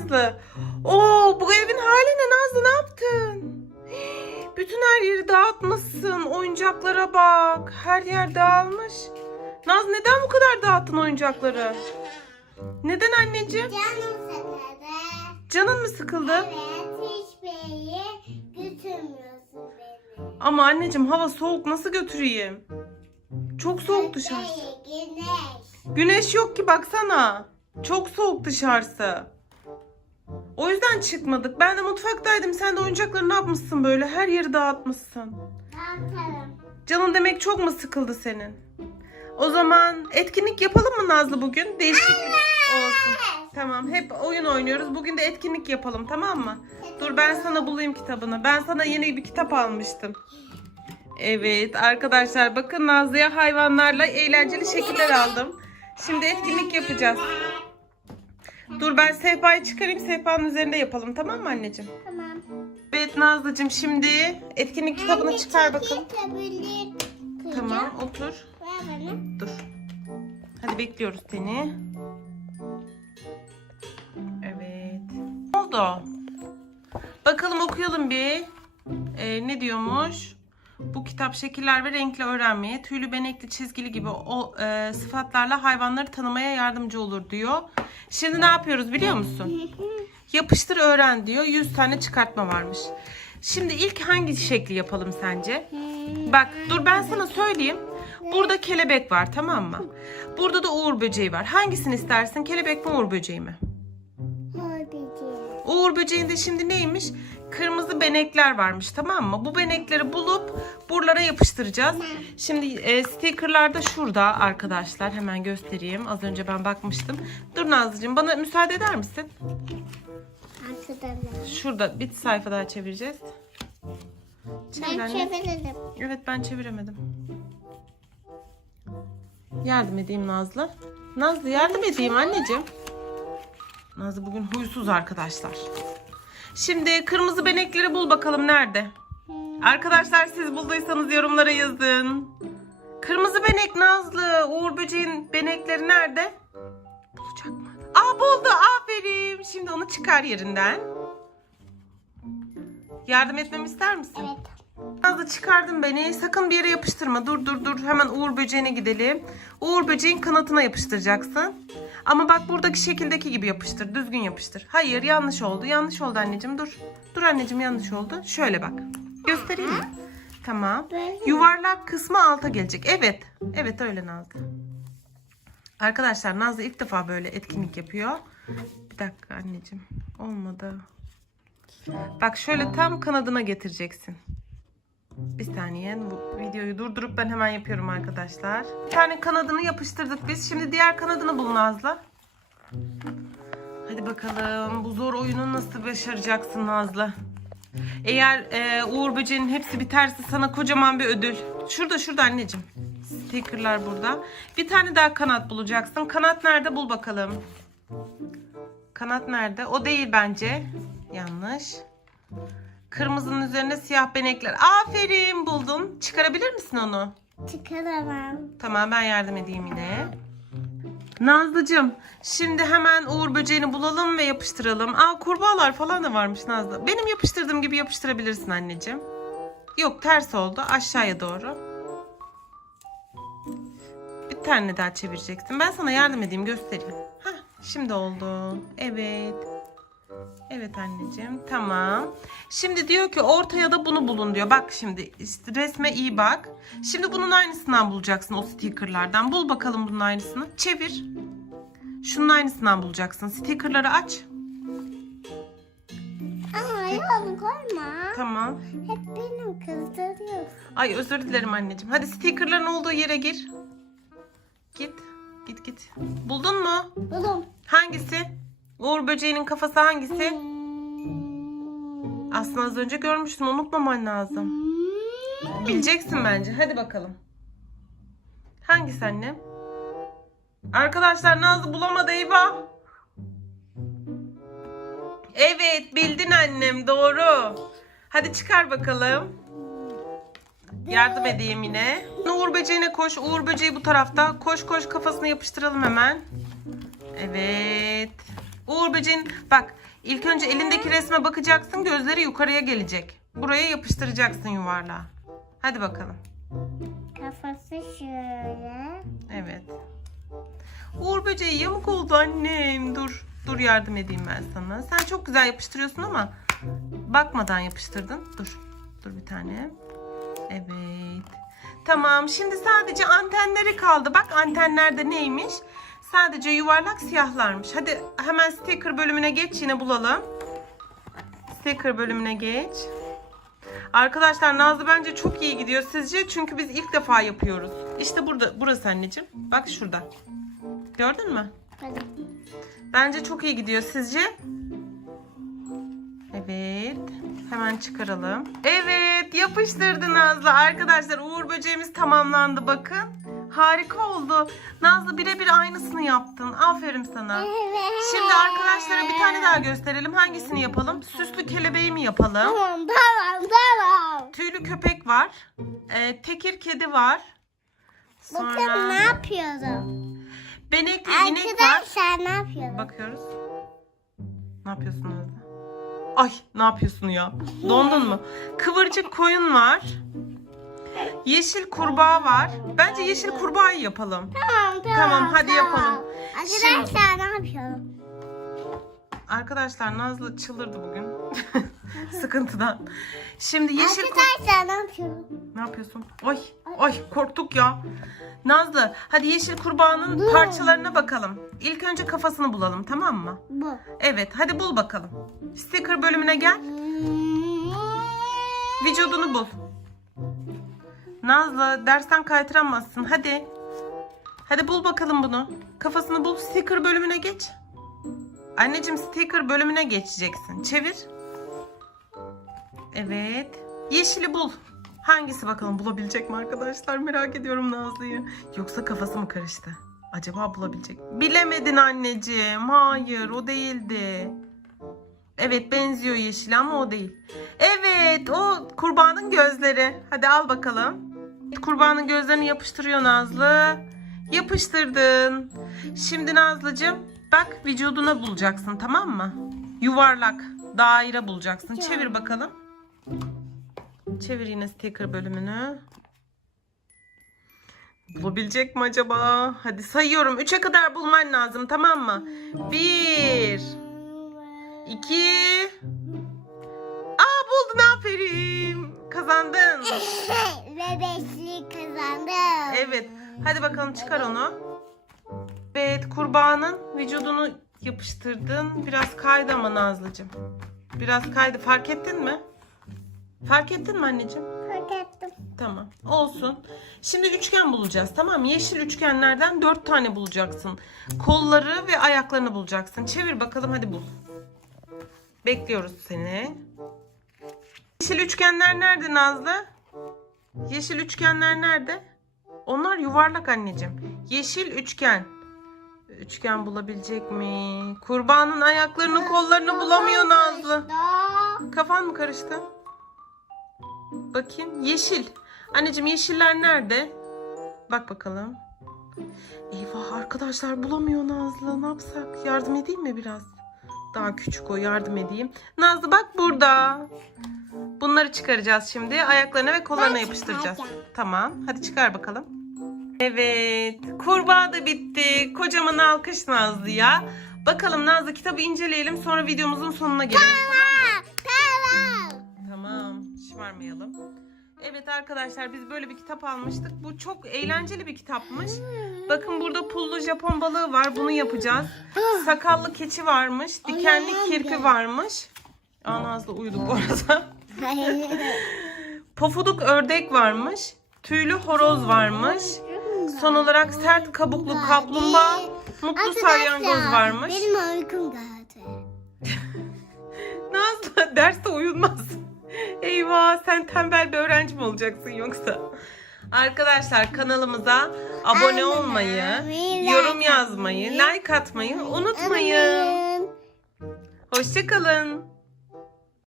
Nazlı? Oo bu evin hali ne Nazlı ne yaptın? Bütün her yeri dağıtmışsın. Oyuncaklara bak. Her yer dağılmış. Naz neden bu kadar dağıttın oyuncakları? Neden anneciğim? Canım sıkıldı. Canın mı sıkıldı? Evet, hiçbir yere götürmüyorsun beni. Ama anneciğim hava soğuk nasıl götüreyim? Çok soğuk dışarısı. Güneş. Güneş yok ki baksana. Çok soğuk dışarısı. O yüzden çıkmadık. Ben de mutfaktaydım. Sen de oyuncakları ne yapmışsın böyle? Her yeri dağıtmışsın. Dağıtalım. Canın demek çok mu sıkıldı senin? O zaman etkinlik yapalım mı Nazlı bugün? Değişiklik olsun. Tamam hep oyun oynuyoruz. Bugün de etkinlik yapalım tamam mı? Dur ben sana bulayım kitabını. Ben sana yeni bir kitap almıştım. Evet arkadaşlar bakın Nazlı'ya hayvanlarla eğlenceli şekiller aldım. Şimdi etkinlik yapacağız. Dur ben sehpayı çıkarayım sehpanın üzerinde yapalım tamam mı anneciğim? Tamam. Evet Nazlıcığım şimdi etkinlik kitabını Anne, çıkar bakalım. Tamam otur. Ver bana. Dur. Hadi bekliyoruz seni. Evet. Ne oldu? Bakalım okuyalım bir. Ee, ne diyormuş? Bu kitap şekiller ve renkle öğrenmeye, tüylü, benekli, çizgili gibi o e, sıfatlarla hayvanları tanımaya yardımcı olur diyor. Şimdi ne yapıyoruz biliyor musun? Yapıştır öğren diyor. 100 tane çıkartma varmış. Şimdi ilk hangi şekli yapalım sence? Bak dur ben sana söyleyeyim. Burada kelebek var tamam mı? Burada da uğur böceği var. Hangisini istersin? Kelebek mi uğur böceği mi? Hadi. Uğur böceğinde şimdi neymiş? Kırmızı benekler varmış tamam mı? Bu benekleri bulup buralara yapıştıracağız. Şimdi e, stickerlar da şurada arkadaşlar. Hemen göstereyim. Az önce ben bakmıştım. Dur Nazlıcığım bana müsaade eder misin? Şurada bir sayfa daha çevireceğiz. Çevir Ben anne. çeviririm. Evet ben çeviremedim. Yardım edeyim Nazlı. Nazlı yardım edeyim anneciğim. Nazlı bugün huysuz arkadaşlar. Şimdi kırmızı benekleri bul bakalım nerede? Arkadaşlar siz bulduysanız yorumlara yazın. Kırmızı benek Nazlı. Uğur böceğin benekleri nerede? Bulacak mı? Aa buldu aferin. Şimdi onu çıkar yerinden. Yardım etmemi ister misin? Evet. Nazlı çıkardın beni. Sakın bir yere yapıştırma. Dur dur dur. Hemen Uğur böceğine gidelim. Uğur böceğin kanatına yapıştıracaksın. Ama bak buradaki şekildeki gibi yapıştır. Düzgün yapıştır. Hayır yanlış oldu. Yanlış oldu anneciğim. Dur. Dur anneciğim yanlış oldu. Şöyle bak. Göstereyim mi? Tamam. Yuvarlak kısmı alta gelecek. Evet. Evet öyle Nazlı. Arkadaşlar Nazlı ilk defa böyle etkinlik yapıyor. Bir dakika anneciğim. Olmadı. Bak şöyle tam kanadına getireceksin. Bir saniye bu videoyu durdurup ben hemen yapıyorum arkadaşlar. Bir tane kanadını yapıştırdık biz. Şimdi diğer kanadını bul Nazlı. Hadi bakalım bu zor oyunu nasıl başaracaksın Nazlı? Eğer e, Uğur Böceği'nin hepsi biterse sana kocaman bir ödül. Şurada şurada anneciğim. Stickerlar burada. Bir tane daha kanat bulacaksın. Kanat nerede bul bakalım. Kanat nerede? O değil bence. Yanlış. Kırmızının üzerine siyah benekler. Aferin buldun. Çıkarabilir misin onu? Çıkaramam. Tamam ben yardım edeyim yine. Nazlıcığım şimdi hemen Uğur böceğini bulalım ve yapıştıralım. Aa kurbağalar falan da varmış Nazlı. Benim yapıştırdığım gibi yapıştırabilirsin anneciğim. Yok ters oldu aşağıya doğru. Bir tane daha çevireceksin. Ben sana yardım edeyim göstereyim. Hah şimdi oldu. Evet. Evet anneciğim tamam. Şimdi diyor ki ortaya da bunu bulun diyor. Bak şimdi resme iyi bak. Şimdi bunun aynısından bulacaksın o stickerlardan. Bul bakalım bunun aynısını. Çevir. Şunun aynısından bulacaksın. Stickerları aç. Ama koyma. Tamam. Hep benim kızdırıyorsun. Ay özür dilerim anneciğim. Hadi stickerların olduğu yere gir. Git. Git git. Buldun mu? Buldum. Hangisi? Uğur böceğinin kafası hangisi? Aslında az önce görmüştüm. Unutmaman lazım. Bileceksin bence. Hadi bakalım. Hangisi annem? Arkadaşlar Nazlı bulamadı eyvah. Evet bildin annem doğru. Hadi çıkar bakalım. Yardım edeyim yine. Uğur böceğine koş. Uğur böceği bu tarafta. Koş koş kafasını yapıştıralım hemen. Evet. Uğur böceğin bak İlk önce elindeki resme bakacaksın. Gözleri yukarıya gelecek. Buraya yapıştıracaksın yuvarlağı. Hadi bakalım. Kafası şöyle. Evet. Uğur böceği yamuk oldu annem. Dur. Dur yardım edeyim ben sana. Sen çok güzel yapıştırıyorsun ama bakmadan yapıştırdın. Dur. Dur bir tane. Evet. Tamam. Şimdi sadece antenleri kaldı. Bak antenlerde neymiş? Sadece yuvarlak siyahlarmış. Hadi hemen sticker bölümüne geç. Yine bulalım. Sticker bölümüne geç. Arkadaşlar Nazlı bence çok iyi gidiyor sizce? Çünkü biz ilk defa yapıyoruz. İşte burada, burası anneciğim. Bak şurada. Gördün mü? Hadi. Bence çok iyi gidiyor sizce? Evet. Hemen çıkaralım. Evet yapıştırdı Nazlı. Arkadaşlar Uğur böceğimiz tamamlandı bakın. Harika oldu. Nazlı birebir aynısını yaptın. Aferin sana. Şimdi arkadaşlara bir tane daha gösterelim. Hangisini yapalım? Süslü kelebeği mi yapalım? Tamam tamam tamam. Tüylü köpek var. Ee, tekir kedi var. Bakın ne Sonra yapıyorum. benekli inek var. Arkadaşlar ne yapıyorum? Bakıyoruz. Ne yapıyorsun Nazlı? Ay ne yapıyorsun ya? Dondun mu? Kıvırcık koyun var. Yeşil kurbağa var. Bence yeşil kurbağayı yapalım. Tamam tamam. Tamam, hadi yapalım. Arkadaşlar ne yapıyorum? Arkadaşlar Nazlı çıldırdı bugün. Sıkıntıdan. Şimdi yeşil kur- Arkadaşlar ne yapıyorum? Ne yapıyorsun? Ay, ay korktuk ya. Nazlı, hadi yeşil kurbağanın parçalarına bakalım. İlk önce kafasını bulalım, tamam mı? Bu. Evet, hadi bul bakalım. Sticker bölümüne gel. Vücudunu bul. Nazlı, dersten kaytıramazsın. Hadi. Hadi bul bakalım bunu. Kafasını bul. Sticker bölümüne geç. Anneciğim sticker bölümüne geçeceksin. Çevir. Evet. Yeşili bul. Hangisi bakalım bulabilecek mi arkadaşlar? Merak ediyorum Nazlı'yı. Yoksa kafası mı karıştı? Acaba bulabilecek mi? Bilemedin anneciğim. Hayır o değildi. Evet benziyor yeşil ama o değil. Evet o kurbanın gözleri. Hadi al bakalım. Kurbanın gözlerini yapıştırıyor Nazlı. Yapıştırdın. Şimdi Nazlıcığım bak vücuduna bulacaksın tamam mı? Yuvarlak daire bulacaksın. Çevir bakalım. Çevir yine sticker bölümünü. Bulabilecek mi acaba? Hadi sayıyorum. Üçe kadar bulman lazım tamam mı? Bir. İki. Aa buldun aferin. Kazandın. Bebeşliği kazandım. Evet. Hadi bakalım çıkar onu. Evet kurbağanın vücudunu yapıştırdın. Biraz kaydı ama Nazlıcığım. Biraz kaydı. Fark ettin mi? Fark ettin mi anneciğim? Fark ettim. Tamam. Olsun. Şimdi üçgen bulacağız. Tamam? Yeşil üçgenlerden dört tane bulacaksın. Kolları ve ayaklarını bulacaksın. Çevir bakalım hadi bul. Bekliyoruz seni. Yeşil üçgenler nerede Nazlı? Yeşil üçgenler nerede? Onlar yuvarlak anneciğim. Yeşil üçgen. Üçgen bulabilecek mi? Kurbanın ayaklarını kollarını bulamıyor Nazlı. Kafan mı karıştı? Bakayım. Yeşil. Anneciğim yeşiller nerede? Bak bakalım. Eyvah arkadaşlar bulamıyor Nazlı. Ne yapsak? Yardım edeyim mi biraz? Daha küçük o yardım edeyim. Nazlı bak burada. Bunları çıkaracağız şimdi. Ayaklarına ve kollarına Ben yapıştıracağız. çıkaracağım. Tamam. Hadi çıkar bakalım. Evet. Kurbağa da bitti. Kocaman alkış Nazlı'ya. Bakalım Nazlı kitabı inceleyelim. Sonra videomuzun sonuna gelelim. Tamam. Tamam, şımarmayalım. Evet arkadaşlar biz böyle bir kitap almıştık. Bu çok eğlenceli bir kitapmış. Bakın burada pullu Japon balığı var. Bunu yapacağız. Sakallı keçi varmış. Dikenli kirpi varmış. Aa Nazlı uyudu bu arada. Pofuduk ördek varmış. Tüylü horoz varmış. Son olarak sert kabuklu kaplumbağa, mutlu salyangoz varmış. Benim uykum geldi. Nazlı derste uyunmaz. Eyvah sen tembel bir öğrenci mi olacaksın yoksa? Arkadaşlar kanalımıza abone olmayı, yorum yazmayı, like atmayı unutmayın. Hoşçakalın.